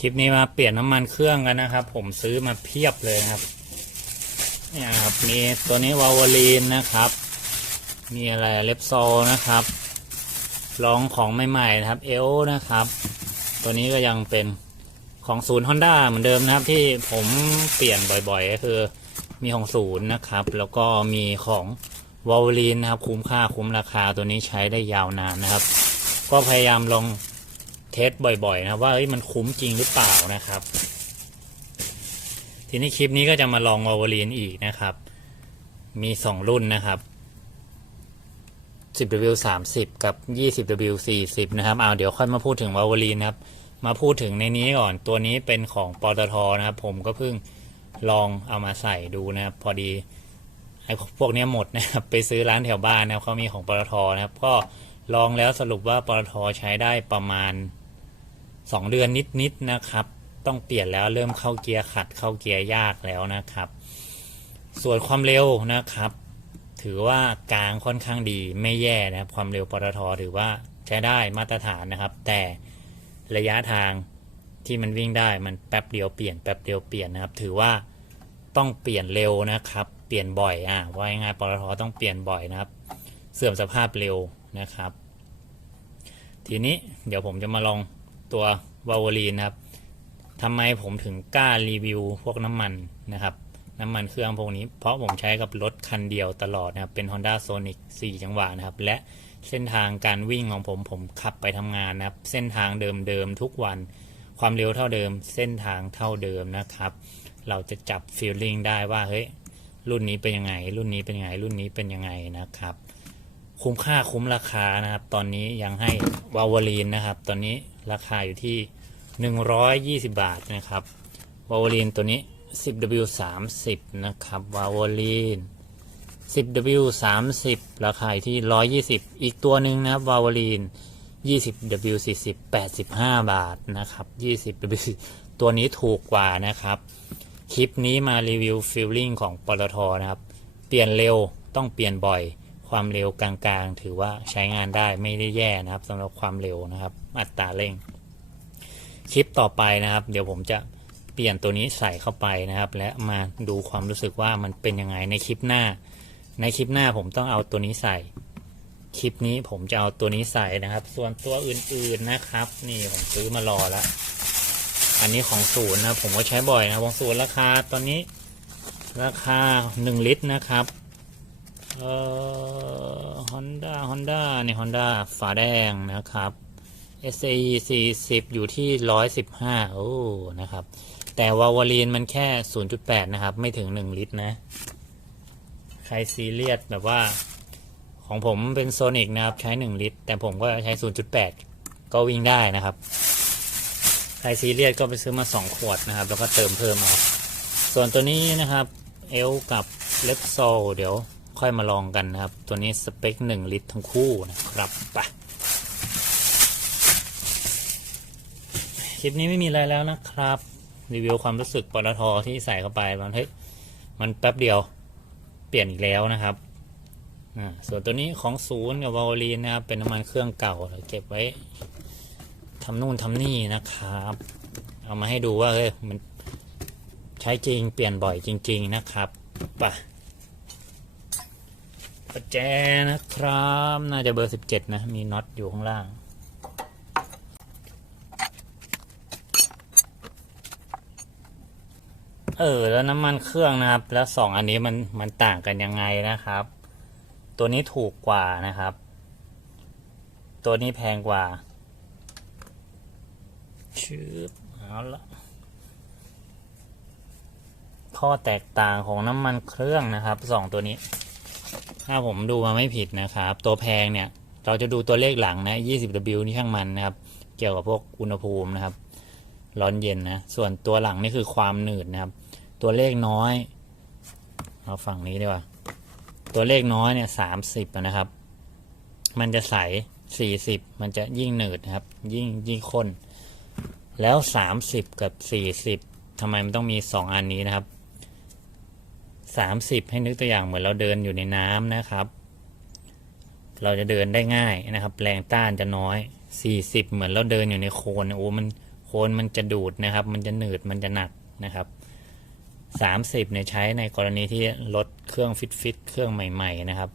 คลิปนี้มาเปลี่ยนน้ำมันเครื่องกันนะครับ ผมซื้อมาเพียบเลยครับเนี่ยครับมีตัวนี้วา l ลีนนะครับ มีอะไรเล็บโซนะครับลองของใหม่ๆนะครับเอลนะครับ ตัวนี้ก็ยังเป็นของศูนย์ฮอนด้าเหมือนเดิมนะครับ ที่ผมเปลี่ยนบ่อยๆ ก็คือ มีของศูนย์นะครับ แล้วก็มีของวา l ลีนนะครับ คุ้มค่าคุ้มราคาตัวนี้ใช้ได้ยาวนานนะครับ ก็พยายามลอง เทสบ่อยๆ นะว่าเฮ้ยมันคุ้มจริงหรือเปล่านะครับ ทีนี้คลิปนี้ก็จะมาลองวา l ลีนอีกนะครับ มีสองรุ่นนะครับ 10W 30 กับ 20W 40 นะครับเอาเดี๋ยวค่อยมาพูดถึงวา l ลีนนะครับ มาพูดถึงในนี้ก่อนตัวนี้เป็นของปตทนะครับ ผมก็เพิ่งลองเอามาใส่ดูนะครับ พอดีไอ้พวกนี้หมดนะครับ ไปซื้อร้านแถวบ้านนะครับเขามีของปตทนะครับ ก็ลองแล้วสรุปว่าปตทใช้ได้ประมาณ 2เดือนนิดๆนะครับ ต้องเปลี่ยนแล้วเริ่มเข้าเกียร์ขัดเข้าเกียร์ยากแล้วนะครับ ส่วนความเร็วนะครับ ถือว่ากลางค่อนข้างดีไม่แย่นะครับ ความเร็วปตทถือว่าใช้ได้มาตรฐานนะครับ แต่ระยะทางที่มันวิ่งได้มันแป๊บเดียวเปลี่ยนแป๊บเดียวเปลี่ยนนะครับ ถือว่าต้องเปลี่ยนเร็วนะครับ เปลี่ยนบ่อยอะว่าง่ายปตทต้องเปลี่ยนบ่อยนะครับ เสื่อมสภาพเร็วนะครับ ทีนี้เดี๋ยวผมจะมาลอง ตัววา l ลีนนะครับทำไมผมถึงกล้ารีวิวพวกน้ำมันนะครับ น้ำมันเครื่องพวกนี้ เพราะผมใช้กับรถคันเดียวตลอดนะครับ เป็น Honda Sonic 4 จังหวะนะครับ และเส้นทางการวิ่งของผมผมขับไปทำงานนะครับ เส้นทางเดิมๆทุกวัน ความเร็วเท่าเดิม เส้นทางเท่าเดิมนะครับ เราจะจับฟีลลิ่งได้ว่าเฮ้ยรุ่นนี้เป็นยังไง รุ่นนี้เป็นยังไง รุ่นนี้เป็นยังไงนะครับ คุ้มค่าคุ้มราคานะครับ ตอนนี้ยังให้วาวลีนนะครับ ตอนนี้ราคาอยู่ที่ 120 บาทนะครับวาวลีนตัวนี้ 10W 30 นะครับวาวลีน 10W 30 ราคาอยู่ที่ 120 อีกตัวหนึ่งนะครับวาวลีน 20W 40 85 บาทนะครับ 20W ตัวนี้ถูกกว่านะครับ คลิปนี้มารีวิวฟิลลิ่งของปตทนะครับ เปลี่ยนเร็วต้องเปลี่ยนบ่อย ความเร็วกลางๆ ถือว่าใช้งานได้ไม่ได้แย่นะครับสำหรับความเร็วนะครับ อัตราเร่ง คลิปต่อไปนะครับ เดี๋ยวผมจะเปลี่ยนตัวนี้ใส่เข้าไปนะครับ และมาดูความรู้สึกว่ามันเป็นยังไงในคลิปหน้า ในคลิปหน้าผมต้องเอาตัวนี้ใส่ คลิปนี้ผมจะเอาตัวนี้ใส่นะครับ ส่วนตัวอื่นๆนะครับ นี่ผมซื้อมารอแล้วอันนี้ของศูนย์นะผมก็ใช้บ่อยนะของศูนย์ราคาตอนนี้ราคา 1 ลิตรนะครับ เอ่อ Honda Honda นี่ Honda ฝาแดงนะครับ SAE 40 อยู่ที่ 115 โอ้ นะครับ แต่วาวาลีนมันแค่ 0.8 นะครับ ไม่ถึง 1 ลิตรนะ ใครซีเรียสแบบว่า ของผมเป็นโซนิกนะครับ ใช้ 1 ลิตร แต่ผมก็ใช้ 0.8 ก็วิ่งได้นะครับ ใครซีเรียสก็ไปซื้อมา 2 ขวดนะครับ แล้วก็เติมเพิ่มเอาส่วนตัวนี้นะครับ เอลกับเลปโซเดี๋ยว ค่อยมาลองกันนะครับ ตัวนี้สเปค 1 ลิตรทั้งคู่นะครับไปคลิปนี้ไม่มีอะไรแล้วนะครับ รีวิวความรู้สึกปตทที่ใส่เข้าไปมันเฮ้ยมันแป๊บเดียวเปลี่ยนอีกแล้วนะครับอ่าส่วนตัวนี้ของศูนย์กับวอลลีนนะครับ เป็นน้ำมันเครื่องเก่าเก็บไว้ทำนู่นทำนี่นะครับ เอามาให้ดูว่าเฮ้ยมันใช้จริงเปลี่ยนบ่อยจริง ๆ นะครับไป ประแจนะครับ น่าจะเบอร์สิบเจ็ดนะ มีน็อตอยู่ข้างล่าง เออ แล้วน้ำมันเครื่องนะครับ แล้วสองอันนี้มันมันต่างกันยังไงนะครับ ตัวนี้ถูกกว่านะครับ ตัวนี้แพงกว่าชืบเอาละข้อแตกต่างของน้ำมันเครื่องนะครับสองตัวนี้ ถ้าผมดูมาไม่ผิดนะครับ ตัวแพงเนี่ย เราจะดูตัวเลขหลังนะ 20W นี่ช่างมันนะครับ เกี่ยวกับพวกอุณหภูมินะครับ ร้อนเย็นนะ ส่วนตัวหลังนี่คือความหนืดนะครับ ตัวเลขน้อย เอาฝั่งนี้ดีกว่า ตัวเลขน้อยเนี่ยสามสิบนะครับ มันจะใสสี่สิบมันจะยิ่งหนืดนะครับ ยิ่งยิ่งข้น แล้วสามสิบกับสี่สิบทำไมมันต้องมีสองอันนี้นะครับ สามสิบให้นึกตัวอย่างเหมือนเราเดินอยู่ในน้ำนะครับ เราจะเดินได้ง่ายนะครับ แรงต้านจะน้อยสี่สิบเหมือนเราเดินอยู่ในโคลนโอ้มันโคนมันจะดูดนะครับ มันจะหนืดมันจะหนักนะครับสามสิบเนี่ยใช้ในกรณีที่รถเครื่องฟิตฟิตเครื่องใหม่ ๆ นะครับ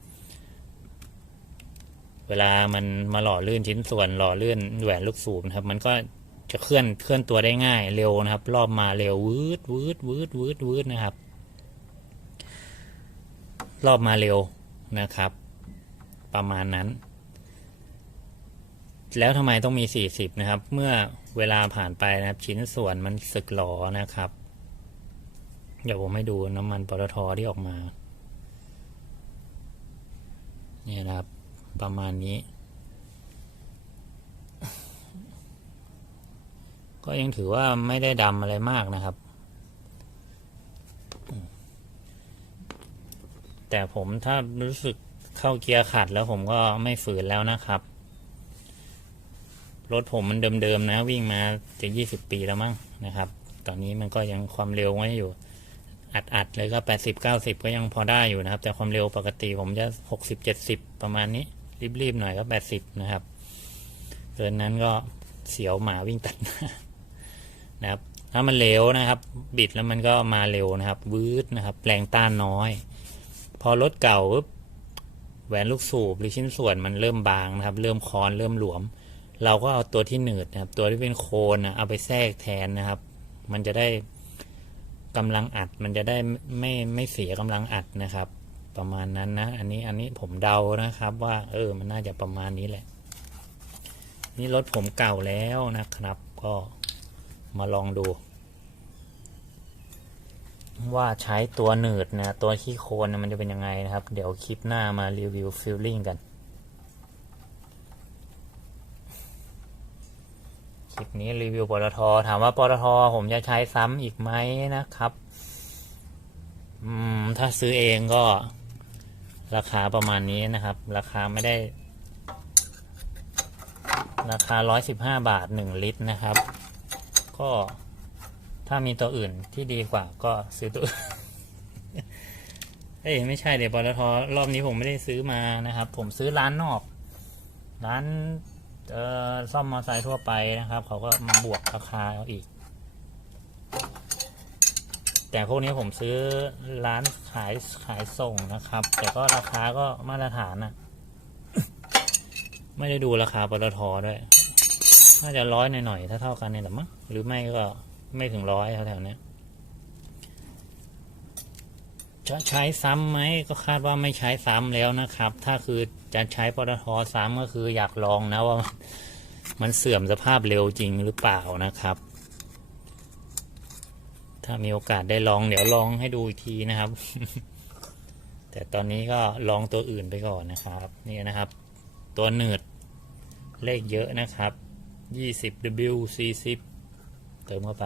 เวลามันมาหล่อลื่นชิ้นส่วนหล่อลื่นแหวนลูกสูบนะครับ มันก็จะเคลื่อนเคลื่อนตัวได้ง่ายเร็วนะครับ รอบมาเร็ววืดวืดวืดวืดวืดนะครับ รอบมาเร็วนะครับ ประมาณนั้น แล้วทำไมต้องมี 40 นะครับ เมื่อเวลาผ่านไปนะครับ ชิ้นส่วนมันสึกหลอนะครับ เดี๋ยวผมให้ดูน้ำมันปตทที่ออกมาเนี่ยนะครับ ประมาณนี้ ก็ยังถือว่าไม่ได้ดำอะไรมากนะครับ แต่ผมถ้ารู้สึกเข้าเกียร์ขัดแล้วผมก็ไม่ฝืนแล้วนะครับ รถผมมันเดิมๆนะ วิ่งมาจะยี่สิบปีแล้วมั้งนะครับ ตอนนี้มันก็ยังความเร็วไว้อยู่ อัดๆเลยก็แปดสิบเก้าสิบก็ยังพอได้อยู่นะครับ แต่ความเร็วปกติผมจะหกสิบเจ็ดสิบประมาณนี้ รีบๆหน่อยก็แปดสิบนะครับเกินนั้นก็เสียวหมาวิ่งตัดหน้านะครับ ถ้ามันเร็วนะครับ บิดแล้วมันก็มาเร็วนะครับ วืดนะครับ แรงต้านน้อย อรถเก่าปุ๊บแหวนลูกสูบหรือชิ้นส่วนมันเริ่มบางนะครับ เริ่มคอนเริ่มหลวม เราก็เอาตัวที่หนืดนะครับ ตัวที่เป็นโคนนะเอาไปแทรกแทนนะครับ มันจะได้กำลังอัดมันจะได้ไม่ไม่เสียกำลังอัดนะครับ ประมาณนั้นนะ อันนี้อันนี้ผมเดานะครับ ว่า เออ มันน่าจะประมาณนี้แหละ นี่รถผมเก่าแล้วนะครับ ก็มาลองดู ว่าใช้ตัวหนืดนะตัวขี้โคลนมันจะเป็นยังไงนะครับ เดี๋ยวคลิปหน้ามารีวิวฟิลลิ่งกัน คลิปนี้รีวิวปตทถามว่าปตทผมจะใช้ซ้ำอีกไหมนะครับ อืม ถ้าซื้อเองก็ราคาประมาณนี้นะครับ ราคาไม่ได้ ราคาร้อยสิบาทหนึ่งลิตรนะครับ ก็ ถ้ามีตัวอื่นที่ดีกว่าก็ซื้อตัวเอ้ยไม่ใช่เดี๋ยวปตทรอบนี้ผมไม่ได้ซื้อมานะครับ ผมซื้อร้านนอก ร้านเอ่อซ่อมมอเตอร์ไซค์ทั่วไปนะครับ เขาก็มาบวกราคาเอาอีก แต่พวกนี้ผมซื้อร้านขายขายส่งนะครับ แต่ก็ราคาก็มาตรฐานนะไม่ได้ดูราคาปตทด้วยน่าจะร้อยหน่อยๆถ้าเท่ากันเนี่ยแหละมั้งหรือไม่ก็ ไม่ถึงร้อยแถวๆนี้จะใช้ซ้ำไหมก็คาดว่าไม่ใช้ซ้ำแล้วนะครับ ถ้าคือจะใช้ปตทซ้ำก็คืออยากลองนะว่ามันเสื่อมสภาพเร็วจริงหรือเปล่านะครับ ถ้ามีโอกาสได้ลองเดี๋ยวลองให้ดูอีกทีนะครับ แต่ตอนนี้ก็ลองตัวอื่นไปก่อนนะครับ นี่นะครับ ตัวหนืดเลขเยอะนะครับ 20 W 40 เติมเข้าไป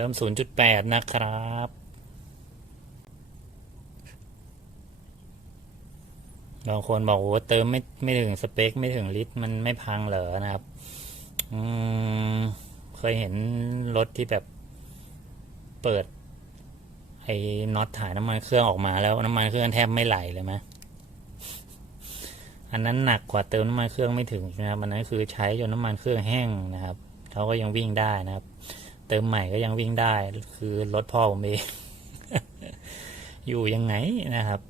เติม 0.8 นะครับ บางคนบอกว่าเติมไม่ไม่ถึงสเปค ไม่ถึงลิตรมันไม่พังเหรอนะครับ อืม เคยเห็นรถที่แบบเปิด ไอ้น็อตถ่ายน้ำมันเครื่องออกมาแล้วน้ำมันเครื่องแทบไม่ไหลเลยไหมอันนั้นหนักกว่าเติมน้ำมันเครื่องไม่ถึงนะครับอันนั้นคือใช้จนน้ำมันเครื่องแห้งนะครับเขาก็ยังวิ่งได้นะครับ เติมใหม่ก็ยังวิ่งได้ คือรถพ่อผมเองอยู่ยังไงนะครับ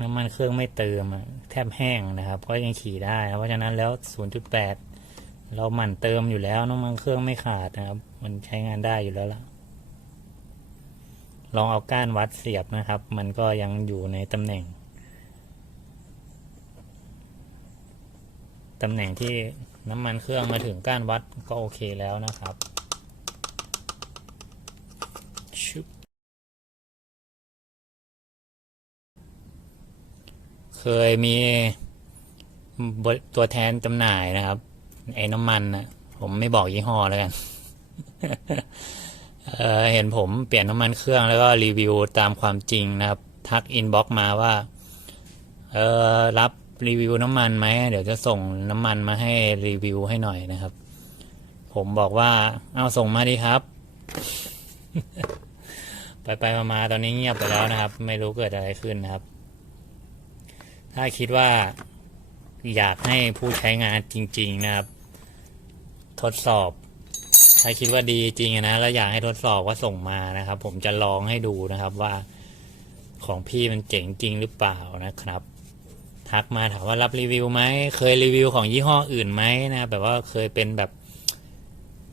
น้ำมันเครื่องไม่เติมแทบแห้งนะครับ ก็ยังขี่ได้ เพราะฉะนั้นแล้ว 0.8 เราหมั่นเติมอยู่แล้วน้ำมันเครื่องไม่ขาดนะครับ มันใช้งานได้อยู่แล้วล่ะ ลองเอาก้านวัดเสียบนะครับ มันก็ยังอยู่ในตำแหน่ง ตำแหน่งที่น้ำมันเครื่องมาถึงก้านวัดก็โอเคแล้วนะครับชุบเคยมีตัวแทนจำหน่ายนะครับ ไอ้น้ำมันนะผมไม่บอกยี่ห้อแล้วกันเเห็นผมเปลี่ยนน้ำมันเครื่องแล้วก็รีวิวตามความจริงนะครับ ทักอินบ็อกมาว่า เออรับ รีวิวน้ำมันไหมเดี๋ยวจะส่งน้ำมันมาให้รีวิวให้หน่อยนะครับ ผมบอกว่า เอาส่งมาดีครับ ไปไปมามาตอนนี้เงียบไปแล้วนะครับ ไม่รู้เกิดอะไรขึ้นนะครับ ถ้าคิดว่าอยากให้ผู้ใช้งานจริง ๆ นะครับ ทดสอบ ถ้าคิดว่าดีจริงนะแล้วอยากให้ทดสอบก็ส่งมานะครับ ผมจะลองให้ดูนะครับว่าของพี่มันเจ๋งจริงหรือเปล่านะครับ ทักมาถามว่ารับรีวิวไหมเคยรีวิวของยี่ห้ออื่นไหมนะแบบว่าเคยเป็นแบบ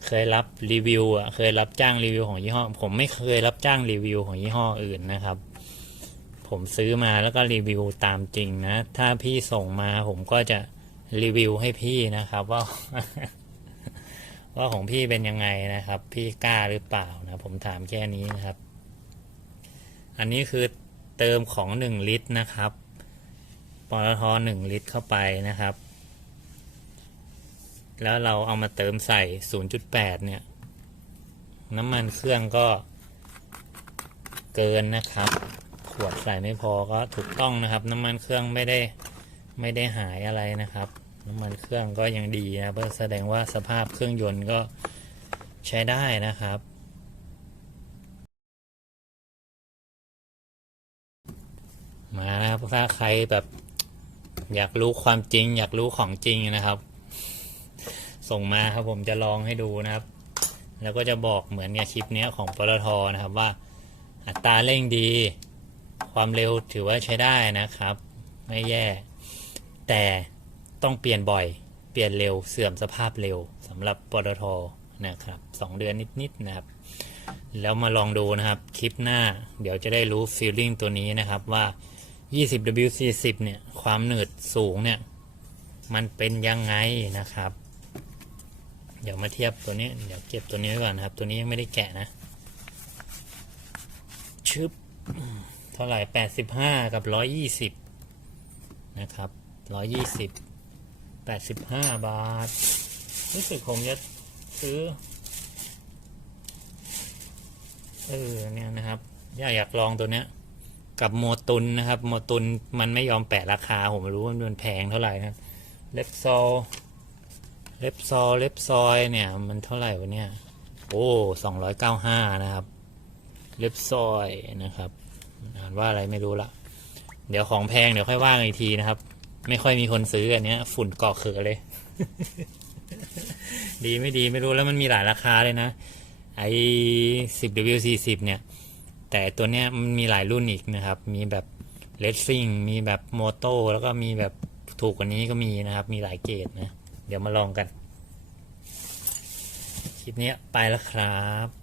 เคยรับรีวิวอะเคยรับจ้างรีวิวของยี่ห้อ ผมไม่เคยรับจ้างรีวิวของยี่ห้ออื่นนะครับ ผมซื้อมาแล้วก็รีวิวตามจริงนะ ถ้าพี่ส่งมาผมก็จะรีวิวให้พี่นะครับว่าว่าของพี่เป็นยังไงนะครับ พี่กล้าหรือเปล่านะผมถามแค่นี้นะครับ อันนี้คือเติมของหนึ่งลิตรนะครับ ปตทหนึ่งลิตรเข้าไปนะครับ แล้วเราเอามาเติมใส่ 0.8 เนี่ย น้ำมันเครื่องก็เกินนะครับ ขวดใส่ไม่พอก็ถูกต้องนะครับ น้ำมันเครื่องไม่ได้ไม่ได้หายอะไรนะครับ น้ำมันเครื่องก็ยังดีนะเพื่อแสดงว่าสภาพเครื่องยนต์ก็ใช้ได้นะครับมานะครับถ้าใครแบบ อยากรู้ความจริง อยากรู้ของจริงนะครับ ส่งมาครับผมจะลองให้ดูนะครับ แล้วก็จะบอกเหมือนกับคลิปเนี้ยของปตทนะครับว่า อัตราเร่งดี ความเร็วถือว่าใช้ได้นะครับ ไม่แย่ แต่ต้องเปลี่ยนบ่อย เปลี่ยนเร็วเสื่อมสภาพเร็วสำหรับปตทนะครับสองเดือนนิดๆนะครับ แล้วมาลองดูนะครับคลิปหน้า เดี๋ยวจะได้รู้ฟีลลิ่งตัวนี้นะครับว่า 20W40 เนี่ย ความหนืดสูงเนี่ย มันเป็นยังไงนะครับ เดี๋ยวมาเทียบตัวนี้ เดี๋ยวเก็บตัวนี้ไว้ก่อนนะครับ ตัวนี้ยังไม่ได้แกะนะ ชึบ เท่าไหร่ 85 กับ 120 นะครับ 120 85 บาท รู้สึกผมจะซื้อ เออ เนี่ยนะครับ อยากอยากลองตัวเนี้ย กับโมตุนนะครับ โมตุนมันไม่ยอมแปะราคา ผมไม่รู้ว่ามันแพงเท่าไหร่นะเล็บซอลเล็บซอลเล็บซอยเนี่ย มันเท่าไหร่วะเนี่ย โอ้สองร้อยเก้าห้านะครับ เล็บซอยนะครับอ่านว่าอะไรไม่รู้ละเดี๋ยวของแพงเดี๋ยวค่อยว่ากันอีกทีนะครับ ไม่ค่อยมีคนซื้ออันเนี้ย ฝุ่นเกาะเขือเลย ดีไม่ดีไม่รู้แล้วมันมีหลายราคาเลยนะไอ้ 10W 40เนี่ย แต่ตัวเนี้ยมันมีหลายรุ่นอีกนะครับ มีแบบเลสซิ่งมีแบบโมโต้แล้วก็มีแบบถูกกว่านี้ก็มีนะครับ มีหลายเกรดนะ เดี๋ยวมาลองกัน คลิปนี้ไปแล้วครับ